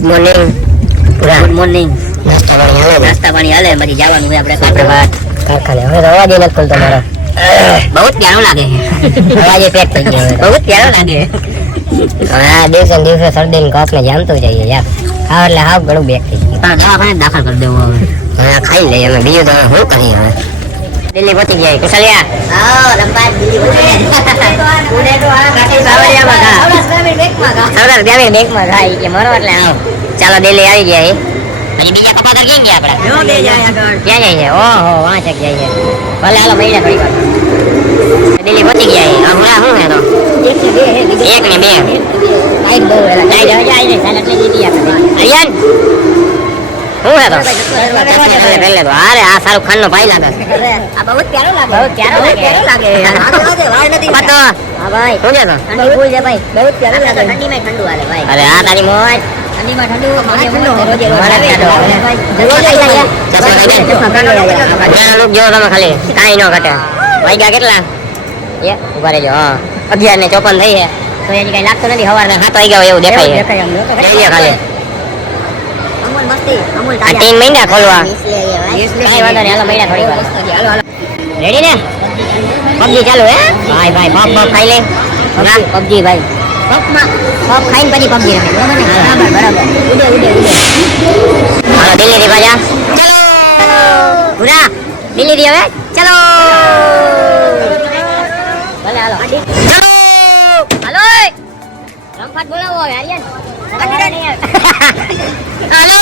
Morning good morning નાસ્તા પાણી હાલે નાસ્તા પાણી હાલે પછી જવાનું હોય આપણે કાઠિયાવાડ કારખાને હવે તો અવાજ નથી ખુલતો મારો. બહુ પ્યારો લાગે અવાજ ય થઈ ગયો બહુ પ્યારો લાગે. હવે દિવસે દિવસે શરદી ને કફ ને જામતું જઈએ યાર. હાવ એટલે હાવ ઘણું બેક થઈ ગયું દવાખાને દાખલ કરી દેવું હવે. હવે ખાઈ લઈએ અમે. બીજું તો હવે શું કરીએ હવે? દિલ્હી પહોંચી ગયા કુશલિયા. દિલ્હી તો આ. કાઠી સરદાર ત્યાં બેંકમાં થાય કે મરો એટલે આવ ચાલો દિલ્હી આવી ગયા એ. પછી બીજા ગયા આપડા જો બે જાય આગળ. ક્યાં જાય છે? ઓહો વાં ચક જાય છે? ભલે હાલો મહિના થોડી વાર. દિલ્હી પહોંચી ગયા એ. હમણાં શું હે તો? એક ને બે. લાઈટ બહુ વેલા લાઈટ હવે જાય ને સાઈડ એટલે જીતી આપણે અરિયાન શું હે તો? પહેલે પહેલે તો. અરે આ શાહરુખ ખાન નો ભાઈ લાગે. આ બહુ જ લાગે. બહુ જ લાગે. પ્યારો લાગે આગળ વધે, વાર નથી પતો હા ભાઈ. શું છે ઠંડી ફૂલ છે ભાઈ. બહુ જ લાગે. ઠંડીમાં ઠંડુ હાલે ભાઈ. અરે આ તારી મોજ. ઠંડીમાં ઠંડુ મને ઠંડુ રોજે રોજ મને આવે. ઠંડુ. ભાઈ, રોજ આવી જાય. ચશ્મા કાઢી દે. ચશ્મા કાઢી દે. અગિયાર લોક જોવો તમે ખાલી. કાંઈ ન ઘટે. વાગ્યા કેટલા? એ ઊભા રહેજો હા. અગિયાર ને ચોપન થઈ છે. તો એની કઈ લાગતું નથી હવાર ને હાથ આવી ગયો એવું દેખાય ખાલી. અમૂલ મસ્તી અમૂલ આ ટીમ મહિના ખોલવા. નેસ્લે એ વાંધો નહીં હાલો મહિના થોડી વાર. હાલો હાલો. રેડી ને? પબજી ચાલુ હે? ભાઈ ભાઈ પબ પબ ખાઈ લે. પબજી. ભાઈ. પગમાં પબ ખાઈને પછી પબજી રમે. બરાબર ને? બરાબર બરાબર. ઉડે ઉડે ઉડે. હાલો દિલ્હી થી પાછા ચલો! પૂરા દિલ્હી થી હવે? ચલો! ભલે હાલો. ચલો હાલો રમફાટ બોલાવો હવે આર્યન હાલો.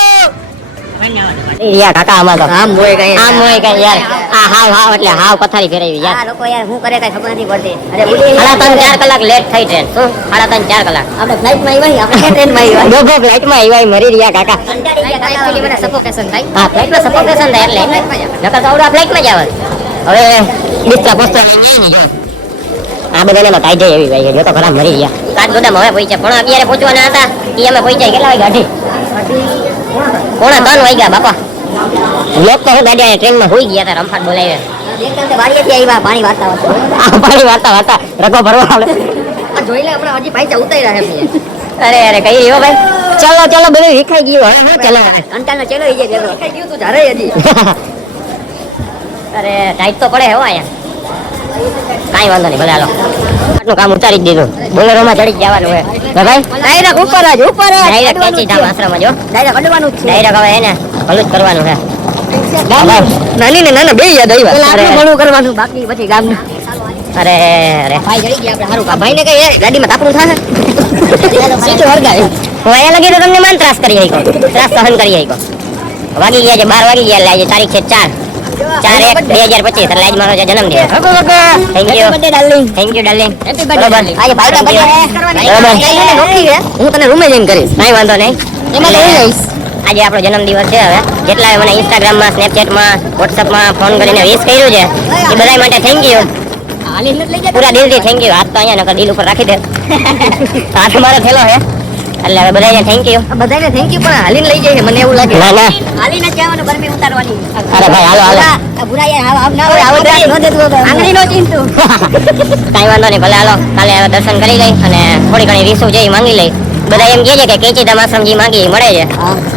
યાર કાકા આમાં તો. આમ હોય કઈ. આમ હોય કઈ યાર. આ હાવ હાવ એટલે હાવ પથારી ફેરવી યાર. આ લોકો યાર શું કરે કઈ ખબર નથી પડતી. અરે સાડા ત્રણ ચાર કલાક લેટ થઈ ટ્રેન શું? સાડા ત્રણ ચાર કલાક. આપણે ફ્લાઇટમાં આવ્યા આપણે ટ્રેનમાં આવ્યા ડોગો ફ્લાઇટમાં આવ્યા મરી રહ્યા કાકા. કંટાળી ગયા કાકા actually મને suffocation થાય. હા ફ્લાઇટમાં સફોકેશન થાય એટલે. નકર તો આવડા ફ્લાઇટમાં જ આવે. હવે ડિસ્કા પોસ્તો આ બધાને માં એવી ભાઈ જો તો ખરા મરી ગયા. કાચ ગોદામ હવે પહોંચ્યા પણ અત્યારે પહોંચવાના હતા. એ અમે પહોંચ્યા કેટલા વાગે અઢી? પોણા ત્રણ વાગ્યા બાપા. લોક તો હું ગાડી ટ્રેનમાં હોઈ ગયા હતા રમફાટ બોલાવે એકદમ તે વાડીએથી આવ્યા પાણી વાળતા વાળતા. પાણી વાર્તા વાર્તા રગો ભરવા આવે જોઈ લે આપણે હજી પૈસા ઉતાર્યા છે અરે અરે કઈ રહ્યો ભાઈ? ચલો ચલો બધું વિખાઈ ગયું. હવે હું ચલો કંટાળનો ચેલો ઈ જે ચેલો કઈ ગયું તું ધારે હજી અરે ટાઈટ તો પડે હો અહીંયા. કાઈ વાંધો નહીં ભલે હાલો. આટલું કામ ઉતારી જ દીધું. બોલેરોમાં ચડી જવાનું હોય ભાઈ? ડાયરેક્ટ ઉપર જ ઉપર જ ડાયરેક્ટ ખેંચી ધામ આશ્રમમાં જો ડાયરેક્ટ અડવાનું જ ડાયરેક્ટ હવે એને. ભલું જ કરવાનું છે નાની ને નાના બે યાદ આવ્યા. પેલા આટલું આપણે ઘણું કરવાનું બાકી પછી ગામનું. અરે અરે. ભાઈ જડી ગયા આપણે સારું ભાઈ ને કઈ એ ગાડીમાં તાપણું થાય સીટું હરગાય. હું અહીંયા લગી તો તમને માન ત્રાસ કરી આઈકો ત્રાસ સહન કરી આઈકો વાગી ગયા છે બાર વાગી ગયા એટલે આજે તારીખ છે ચાર. ચાર એક બે હજાર પચીસ. એટલે આજ મારો છે જન્મદિવસ thank you birthday darling thank you darling happy બરોબર. આજે ભાઈ કા બર્થડે કરવાની બરોબર. મને નોકરી છે હું તને રૂમે જઈને કરીશ. કાંઈ વાંધો નહીં. એમાં તો હું જઈશ આજે આપણો જન્મદિવસ છે હવે. જેટલા મને ઇન્સ્ટાગ્રામમાં સ્નેપચેટમાં વોટ્સઅપમાં ફોન કરીને વિશ કર્યું છે એ બધા માટે થેન્ક યુ પૂરા દિલથી થેન્ક યુ હાથ તો અહીંયા નકર દિલ ઉપર રાખી દે. હાથ મારો થેલો છે. એટલે હવે બધાને થેન્ક યુ બધાને થેન્ક યુ પણ હાલીને લઈ જાય મને એવું લાગે. ના ના. હાલીને જવાનું ગરમી ઉતારવાની. અરે ભાઈ હાલો હાલો. આ યાર આવ આવ ના હોય આવો ત્રાસ ન દેતું આંગળી નો ચીંતું કાંઈ વાંધો નહીં ભલે હાલો. કાલે દર્શન કરી લઈ અને થોડી ઘણી વિસુ જે માંગી લઈ. બધા એમ કહે છે કે કેચી આશ્રમ માંગી મળે છે.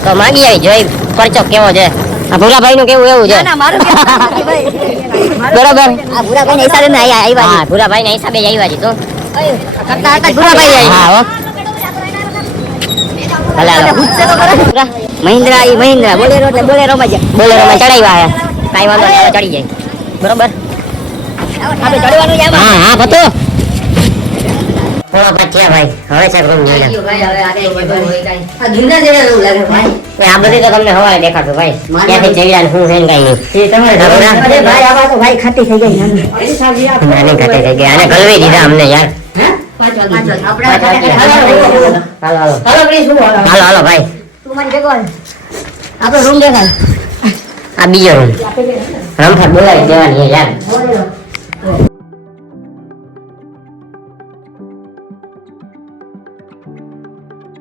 તો માંગી આવી જોઈ પરચો કેવો છે? આ ભૂરાભાઈ નું કેવું એવું છે બરોબર. આ ભૂરા ભાઈ હિસાબે ને આયા આવ્યા હા ભૂરાભાઈ ના હિસાબે આવ્યા છે તું. કરતા હતા ભૂરા ભાઈ હા હો. મહિન્દ્રા ઈ મહિન્દ્રા બોલેરો એટલે બોલેરો માં જા બોલેરોમાં ચડાવ્યા હે. કાંઈ વાંધો નહીં ચડી જાય. બરોબર? આપણે ચડવાનું આમાં હા હા પતો. થોડા પચ્યા ભાઈ? હવે છે રૂમ ભાઈ હવે આ ગિરનાર જેવા એવું લાગે ભાઈ. આ બધી તો તમને હવારે દેખાતું ભાઈ. ક્યાંથી ચડ્યા હું શું છે ને? કાંઈ નહીં અરે ભાઈ આવા તો ભાઈ ખાતી થઈ ગઈ નાની. ખાતી થઈ ગઈ. આને ગલવી દીધા અમને યાર. આ બીજો રૂમ. રમફાટ બોલાવી દેવાની યાર.